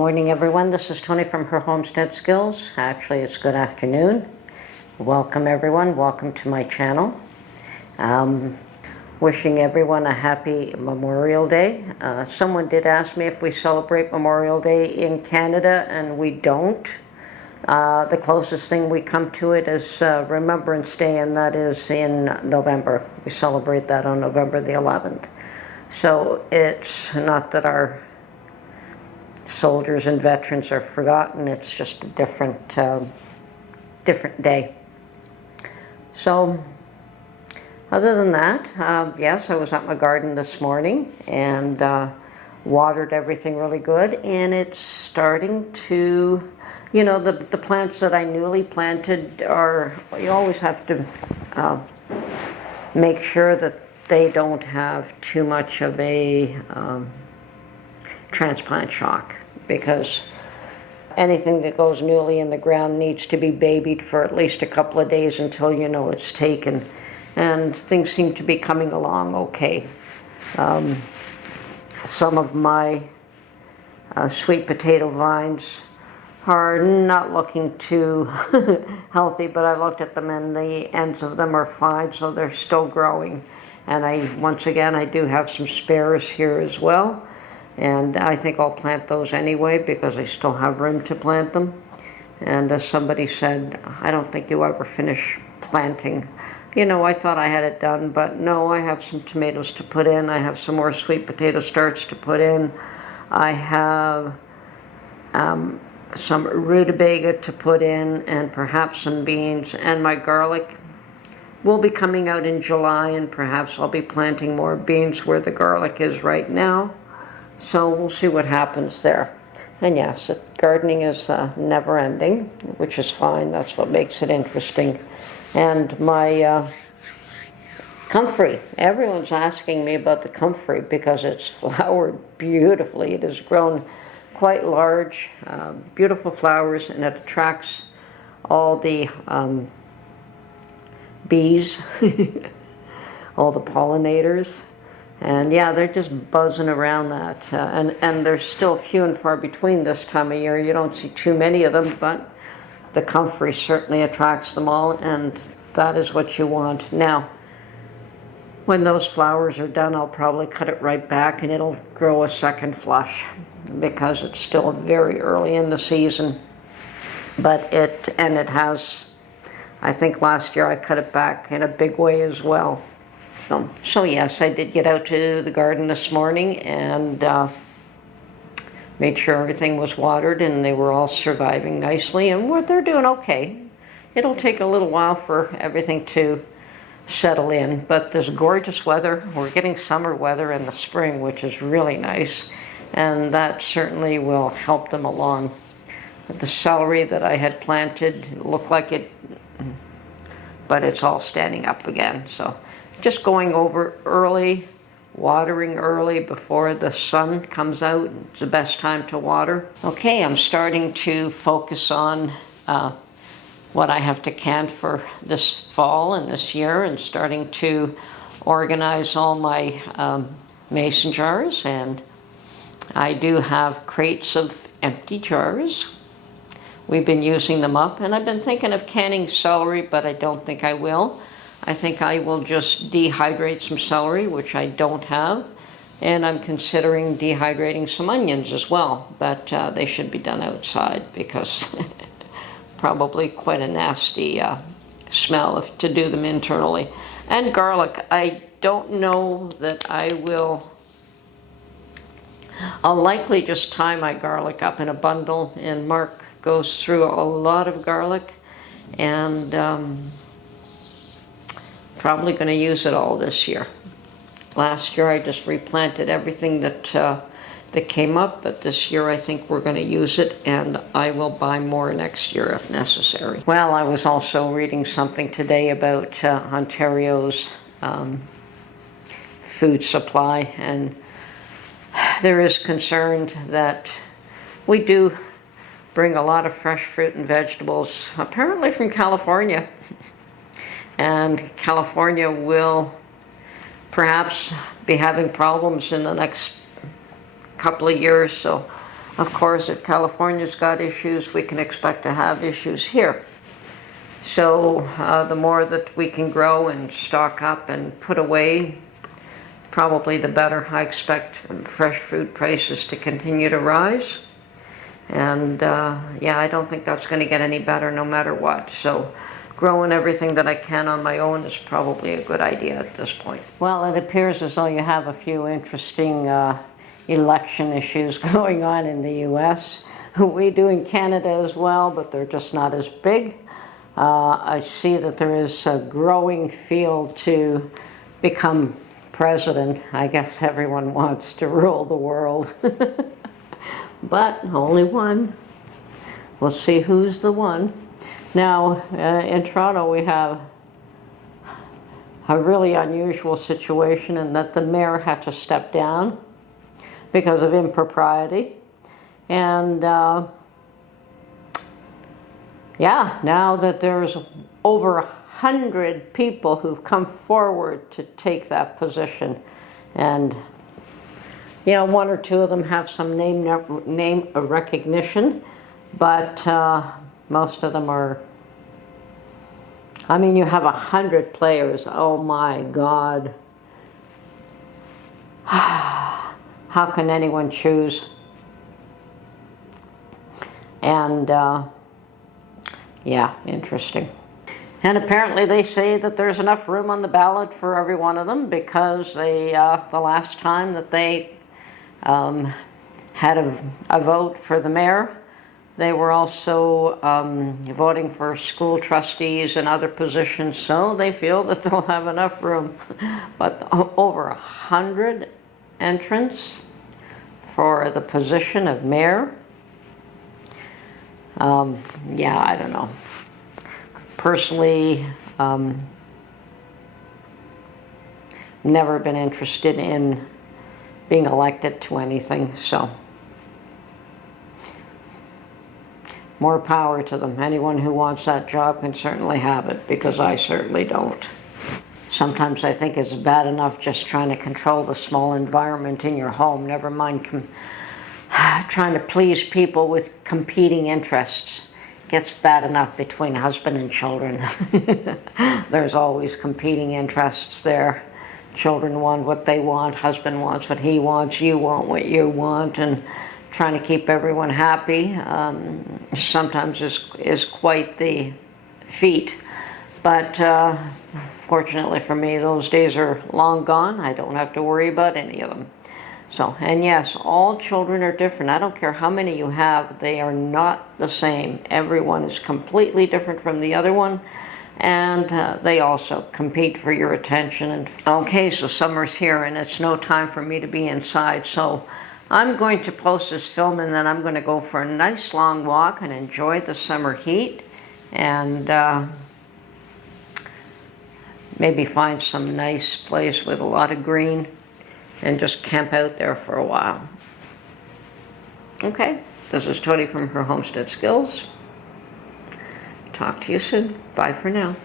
morning, everyone. This is Tony from Her Homestead Skills. Actually, it's good afternoon. Welcome, everyone. Welcome to my channel. Wishing everyone a happy Memorial Day. Someone did ask me if we celebrate Memorial Day in Canada, and we don't. The closest thing we come to it is Remembrance Day, and that is in November. We celebrate that on November the 11th. So it's not that our soldiers and veterans are forgotten, it's just a different day. So other than that, yes, I was at my garden this morning and watered everything really good, and it's starting to, you know, the plants that I newly planted are, you always have to make sure that they don't have too much of a transplant shock, because anything that goes newly in the ground needs to be babied for at least a couple of days until you know it's taken. And things seem to be coming along okay. Some of my sweet potato vines are not looking too healthy, but I looked at them and the ends of them are fine, so they're still growing. And once again, I do have some spares here as well. And I think I'll plant those anyway because I still have room to plant them. And as somebody said, I don't think you ever finish planting. You know, I thought I had it done, but no, I have some tomatoes to put in. I have some more sweet potato starts to put in. I have some rutabaga to put in, and perhaps some beans, and my garlic will be coming out in July, and perhaps I'll be planting more beans where the garlic is right now. So we'll see what happens there. And yes, gardening is never ending, which is fine. That's what makes it interesting. And my comfrey, everyone's asking me about the comfrey because it's flowered beautifully. It has grown quite large, beautiful flowers, and it attracts all the bees, all the pollinators. And yeah, they're just buzzing around that. And they're still few and far between this time of year. You don't see too many of them, but the comfrey certainly attracts them all, and that is what you want. Now, when those flowers are done, I'll probably cut it right back and it'll grow a second flush because it's still very early in the season. But it has, I think last year I cut it back in a big way as well. So yes, I did get out to the garden this morning and made sure everything was watered and they were all surviving nicely, and they're doing okay. It'll take a little while for everything to settle in, but there's gorgeous weather. We're getting summer weather in the spring, which is really nice, and that certainly will help them along. The celery that I had planted looked like it, but it's all standing up again. So just going over early, watering early before the sun comes out. It's the best time to water. Okay, I'm starting to focus on what I have to can for this fall and this year, and starting to organize all my mason jars. And I do have crates of empty jars. We've been using them up, and I've been thinking of canning celery, but I don't think I will. I think I will just dehydrate some celery, which I don't have, and I'm considering dehydrating some onions as well, but they should be done outside because probably quite a nasty smell to do them internally. And garlic, I don't know that I'll likely just tie my garlic up in a bundle, and Mark goes through a lot of garlic, and probably going to use it all this year. Last year I just replanted everything that came up, but this year I think we're going to use it, and I will buy more next year if necessary. Well, I was also reading something today about Ontario's food supply, and there is concern that we do bring a lot of fresh fruit and vegetables, apparently from California. And California will perhaps be having problems in the next couple of years, so of course, if California's got issues, we can expect to have issues here. So the more that we can grow and stock up and put away, probably the better. I expect fresh food prices to continue to rise. And yeah, I don't think that's going to get any better no matter what. So growing everything that I can on my own is probably a good idea at this point. Well, it appears as though you have a few interesting election issues going on in the US. We do in Canada as well, but they're just not as big. I see that there is a growing field to become president. I guess everyone wants to rule the world. But only one. We'll see who's the one. Now, in Toronto, we have a really unusual situation in that the mayor had to step down because of impropriety. And yeah, now that there's over 100 people who've come forward to take that position, and you know, one or two of them have some name recognition, but most of them are, I mean, you have 100 players. Oh my God. How can anyone choose? And yeah, interesting. And apparently they say that there's enough room on the ballot for every one of them because they, the last time that they had a vote for the mayor, they were also voting for school trustees and other positions, so they feel that they'll have enough room. But over 100 entrants for the position of mayor, yeah, I don't know. Personally, never been interested in being elected to anything, so more power to them. Anyone who wants that job can certainly have it, because I certainly don't. Sometimes I think it's bad enough just trying to control the small environment in your home, never mind trying to please people with competing interests. Gets bad enough between husband and children. There's always competing interests there. Children want what they want, husband wants what he wants, you want what you want, and trying to keep everyone happy sometimes is quite the feat. But fortunately for me, those days are long gone. I don't have to worry about any of them. So, and yes, all children are different. I don't care how many you have, they are not the same. Everyone is completely different from the other one, and they also compete for your attention. And okay, so summer's here and it's no time for me to be inside, so I'm going to post this film and then I'm going to go for a nice long walk and enjoy the summer heat, and maybe find some nice place with a lot of green and just camp out there for a while. Okay, this is Tony from her Homestead Skills. Talk to you soon. Bye for now.